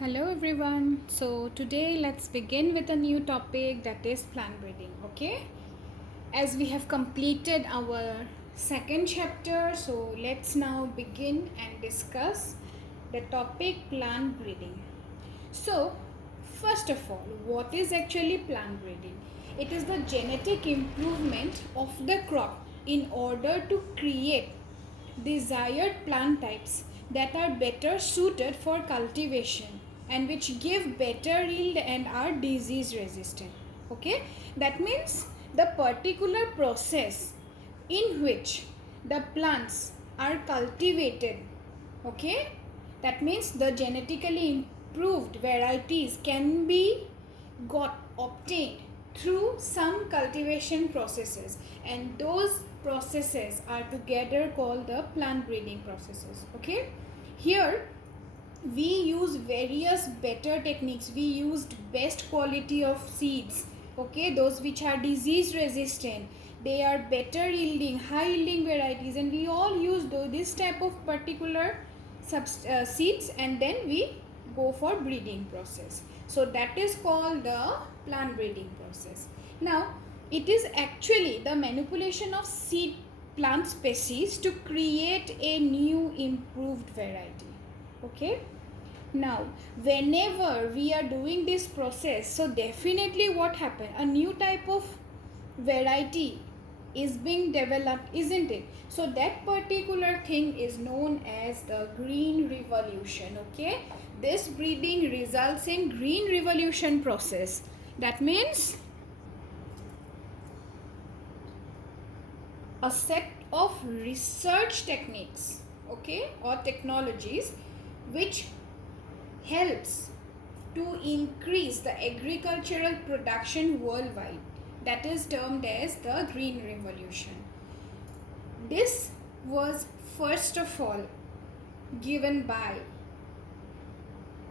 Hello everyone. So today let's begin with a new topic, that is plant breeding. Okay, as we have completed our second chapter, so let's now begin and discuss the topic plant breeding. So first of all, what is actually plant breeding? It is the genetic improvement of the crop in order to create desired plant types that are better suited for cultivation and which give better yield and are disease resistant. Okay, that means the particular process in which the plants are cultivated. Okay, that means the genetically improved varieties can be got obtained through some cultivation processes, and those processes are together called the plant breeding processes. Okay, here we use various better techniques. We used best quality of seeds, okay, those which are disease resistant, they are better yielding, high yielding varieties, and we all use this type of particular seeds, and then we go for breeding process. So that is called the plant breeding process. Now it is actually the manipulation of seed plant species to create a new improved variety. Okay, now whenever we are doing this process, so definitely what happened, a new type of variety is being developed, isn't it? So that particular thing is known as the green revolution. Okay, this breeding results in green revolution process. That means a set of research techniques, okay, or technologies which helps to increase the agricultural production worldwide, that is termed as the green revolution. This was first of all given by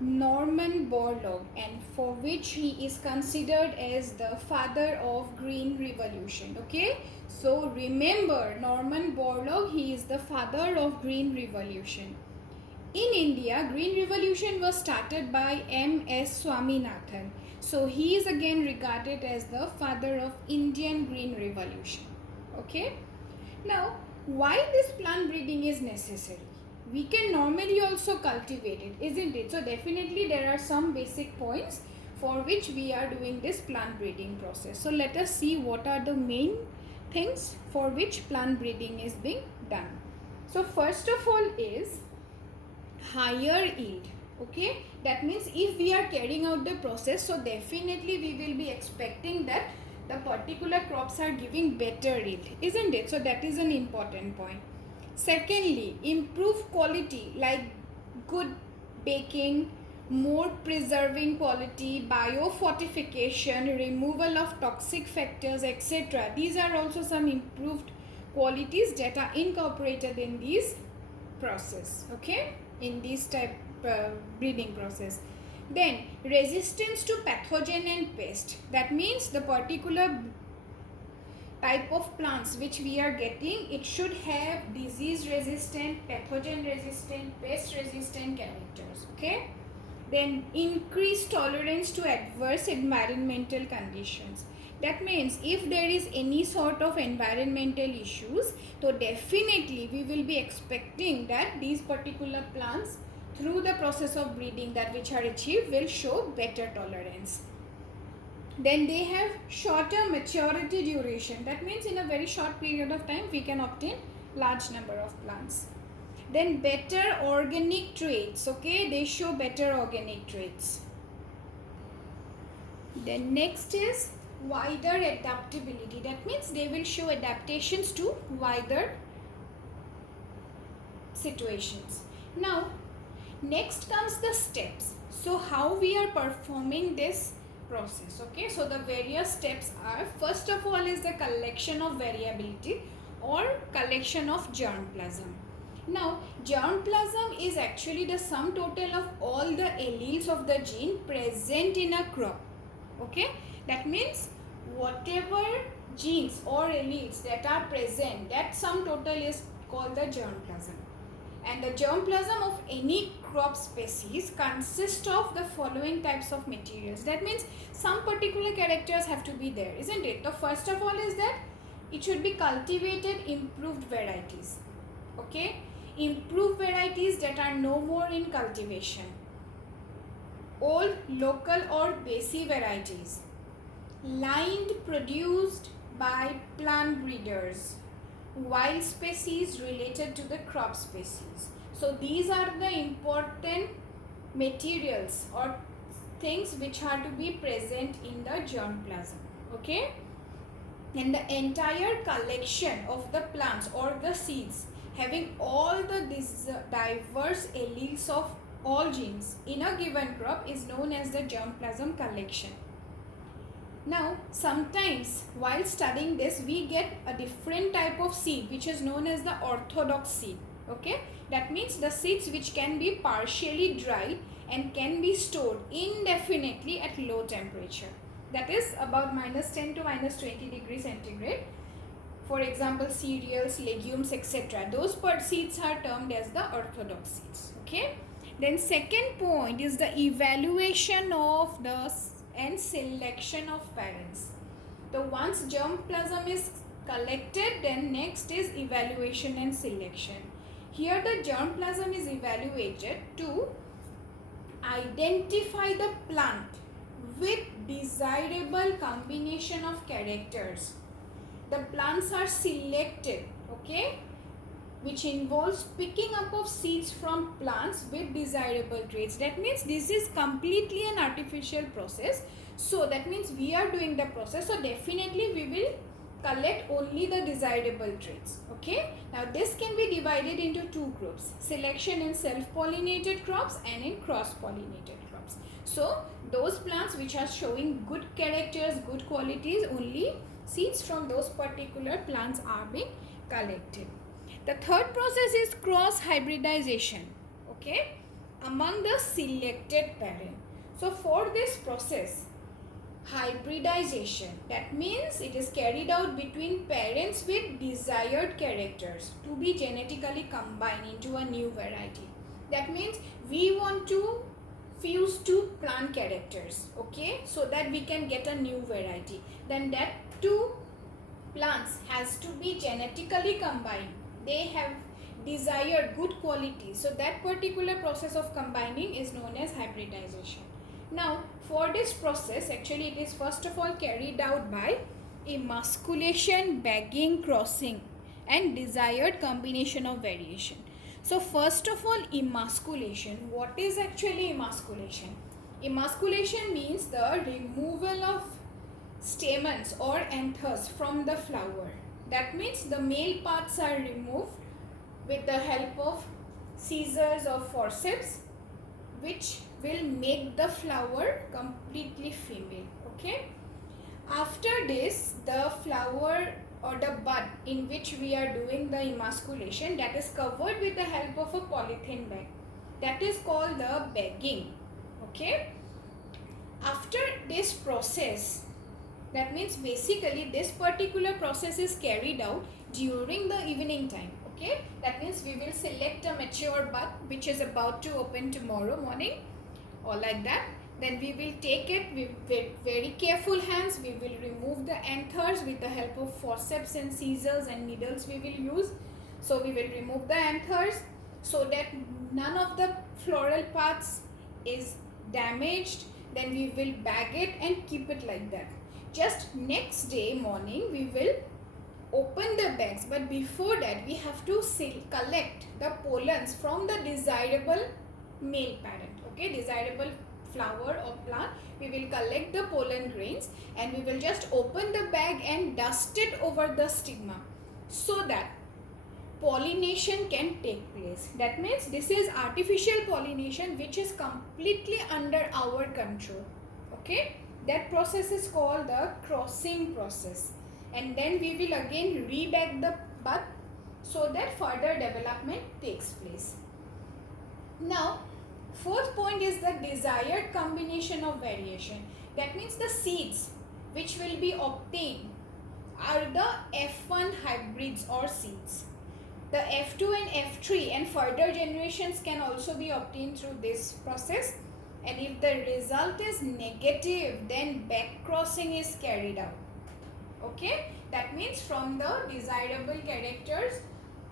Norman Borlaug, and for which he is considered as the father of green revolution. Okay, so remember Norman Borlaug, he is the father of green revolution. In India, green revolution was started by M.S. Swaminathan. So he is again regarded as the father of Indian green revolution. Okay, now why this plant breeding is necessary? We can normally also cultivate it, isn't it? So definitely there are some basic points for which we are doing this plant breeding process. So let us see what are the main things for which plant breeding is being done. So first of all is higher yield. Okay, that means if we are carrying out the process, so definitely we will be expecting that the particular crops are giving better yield, isn't it? So that is an important point. Secondly, improve quality, like good baking, more preserving quality, biofortification, removal of toxic factors, etc. These are also some improved qualities that are incorporated in these process. Okay, in this type breeding process. Then resistance to pathogen and pest, that means the particular type of plants which we are getting, it should have disease resistant, pathogen resistant, pest resistant characters. Okay, then increase tolerance to adverse environmental conditions. That means if there is any sort of environmental issues, so definitely we will be expecting that these particular plants through the process of breeding that which are achieved will show better tolerance. Then they have shorter maturity duration. That means in a very short period of time we can obtain large number of plants. Then better organic traits. Okay, they show better organic traits. Then next is wider adaptability. That means they will show adaptations to wider situations. Now next comes the steps. So how we are performing this process. Okay, so the various steps are, first of all is the collection of variability or collection of germplasm. Now germplasm is actually the sum total of all the alleles of the gene present in a crop. Okay, that means whatever genes or alleles that are present, that sum total is called the germplasm. And the germplasm of any crop species consist of the following types of materials. That means some particular characters have to be there, isn't it? So first of all is that it should be cultivated improved varieties. Okay, improved varieties that are no more in cultivation. Old local or desi varieties. Lined produced by plant breeders. Wild species related to the crop species. So these are the important materials or things which are to be present in the germplasm. Okay, and the entire collection of the plants or the seeds having all the diverse alleles of all genes in a given crop is known as the germplasm collection. Now, sometimes while studying this, we get a different type of seed which is known as the orthodox seed. Okay, that means the seeds which can be partially dried and can be stored indefinitely at low temperature. That is about -10 to -20 degrees centigrade. For example, cereals, legumes, etc. Those seeds are termed as the orthodox seeds. Okay. Then second point is the evaluation of the and selection of parents. So once germplasm is collected, then next is evaluation and selection. Here the germplasm is evaluated to identify the plant with desirable combination of characters. The plants are selected, okay, which involves picking up of seeds from plants with desirable traits. That means this is completely an artificial process. So that means we are doing the process. So definitely we will collect only the desirable traits. Okay. Now this can be divided into two groups: selection in self-pollinated crops and in cross-pollinated crops. So those plants which are showing good characters, good qualities, only seeds from those particular plants are being collected. The third process is cross hybridization, okay, among the selected parent. So for this process, hybridization, that means it is carried out between parents with desired characters to be genetically combined into a new variety. That means we want to fuse two plant characters, okay, so that we can get a new variety. Then that two plants has to be genetically combined. They have desired good qualities. So that particular process of combining is known as hybridization. Now for this process, actually it is first of all carried out by emasculation, bagging, crossing and desired combination of variation. So first of all, emasculation. What is actually emasculation? Emasculation means the removal of stamens or anthers from the flower. That means the male parts are removed with the help of scissors or forceps, which will make the flower completely female. Okay. After this, the flower or the bud in which we are doing the emasculation, that is covered with the help of a polythene bag. That is called the bagging. Okay. After this process, that means basically this particular process is carried out during the evening time. Okay, that means we will select a mature bud which is about to open tomorrow morning or like that. Then we will take it with very careful hands. We will remove the anthers with the help of forceps and scissors and needles we will use. So we will remove the anthers so that none of the floral parts is damaged. Then we will bag it and keep it like that. Just next day morning we will open the bags, but before that we have to collect the pollens from the desirable male parent. Okay, desirable flower or plant, we will collect the pollen grains and we will just open the bag and dust it over the stigma so that pollination can take place. That means this is artificial pollination which is completely under our control. Okay, that process is called the crossing process. And then we will again rebag the bud so that further development takes place. Now, fourth point is the desired combination of variation. That means the seeds which will be obtained are the F1 hybrids or seeds. The F2 and F3 and further generations can also be obtained through this process. And if the result is negative, then back crossing is carried out. Okay, that means from the desirable characters,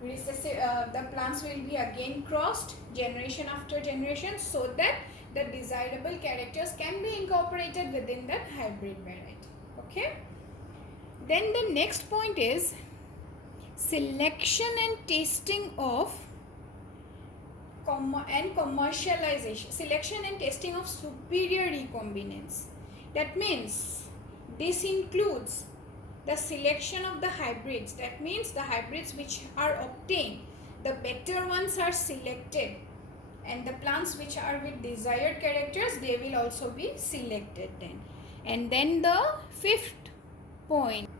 the plants will be again crossed generation after generation, so that the desirable characters can be incorporated within that hybrid variety. Okay, then the next point is selection and testing of commercialization, selection and testing of superior recombinants. That means this includes the selection of the hybrids. That means the hybrids which are obtained, the better ones are selected, and the plants which are with desired characters, they will also be selected then. And then the fifth point,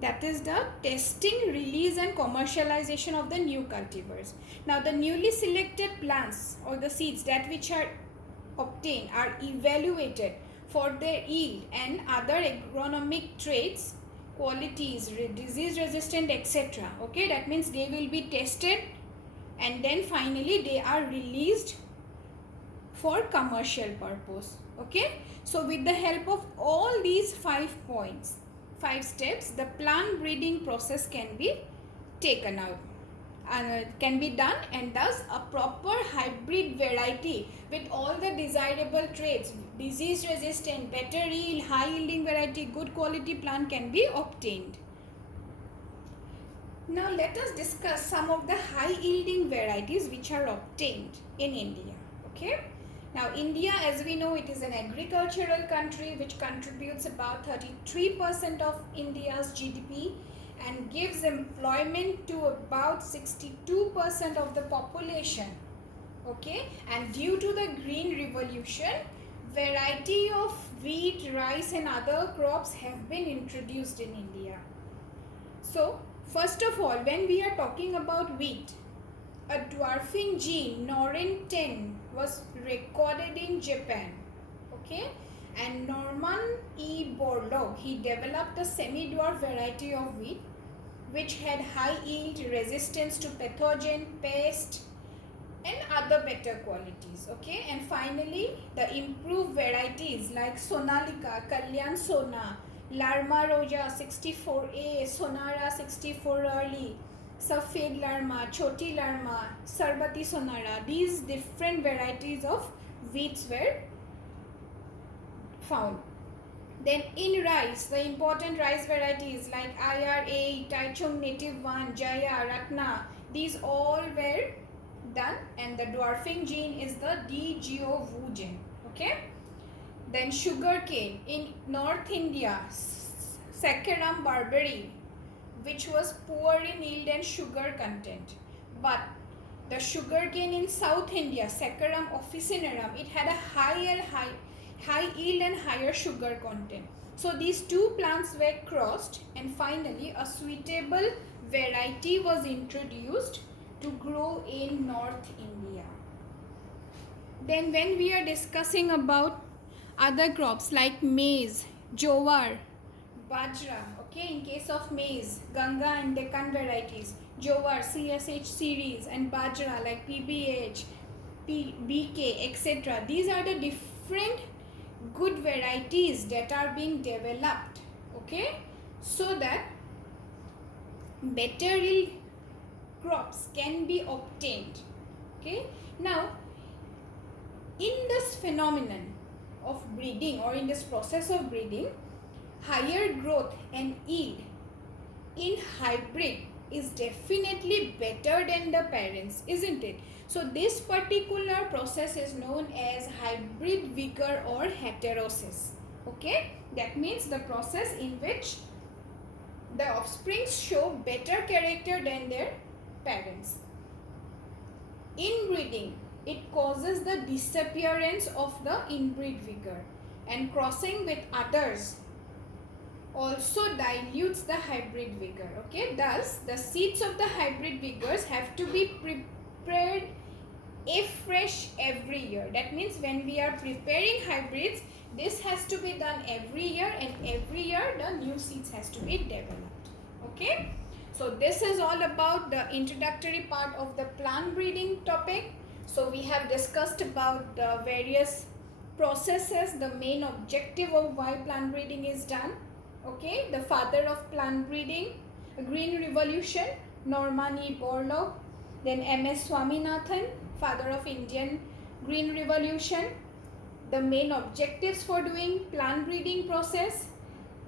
that is the testing, release and commercialization of the new cultivars. Now the newly selected plants or the seeds that which are obtained are evaluated for their yield and other agronomic traits, qualities, disease resistant, etc. Okay, that means they will be tested and then finally they are released for commercial purpose. Okay, so with the help of all these 5 points, 5 steps, the plant breeding process can be taken out and can be done, and thus a proper hybrid variety with all the desirable traits, disease resistant, better yield, high yielding variety, good quality plant can be obtained. Now let us discuss some of the high yielding varieties which are obtained in India. Okay. Now India, as we know, it is an agricultural country which contributes about 33% of India's GDP and gives employment to about 62% of the population. Okay, and due to the green revolution, variety of wheat, rice and other crops have been introduced in India. So first of all, when we are talking about wheat, a dwarfing gene, Norin 10, was recorded in Japan. Okay, and Norman E. Borlaug, he developed a semi-dwarf variety of wheat which had high yield, resistance to pathogen, pest and other better qualities. Okay, and finally the improved varieties like Sonalika, Kalyan Sona, Larma Roja 64A, Sonara 64 early, Safed Larma, Choti Larma, Sarbati Sonara, these different varieties of wheats were found. Then in rice, the important rice varieties like IRA, Taichung Native 1, Jaya, Ratna, these all were done, and the dwarfing gene is the DGO Wu gene. Okay. Then sugarcane in North India, Saccharum barberry, which was poor in yield and sugar content, but the sugarcane in South India, Saccharum officinarum, it had a high yield and higher sugar content. So these two plants were crossed and finally a suitable variety was introduced to grow in North India. Then when we are discussing about other crops like maize, jowar, bajra, okay, in case of maize, Ganga and Deccan varieties, jowar, CSH series and bajra like PBH, BK, etc. These are the different good varieties that are being developed, okay, so that better yield crops can be obtained. Okay, now in this phenomenon of breeding or in this process of breeding, higher growth and yield in hybrid is definitely better than the parents, isn't it? So this particular process is known as hybrid vigor or heterosis. Okay, that means the process in which the offspring show better character than their parents. Inbreeding, it causes the disappearance of the inbreed vigor, and crossing with others also dilutes the hybrid vigor. Okay, thus the seeds of the hybrid vigors have to be prepared afresh every year. That means when we are preparing hybrids, this has to be done every year, and every year the new seeds has to be developed. Okay, So this is all about the introductory part of the plant breeding topic. So we have discussed about the various processes, the main objective of why plant breeding is done. Okay, the father of plant breeding, Green Revolution, Norman E. Borlaug, then M.S. Swaminathan, father of Indian Green Revolution, the main objectives for doing plant breeding process,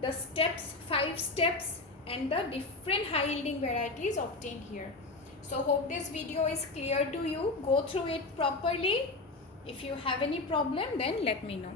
the steps, 5 steps, and the different high yielding varieties obtained here. So hope this video is clear to you. Go through it properly. If you have any problem, then let me know.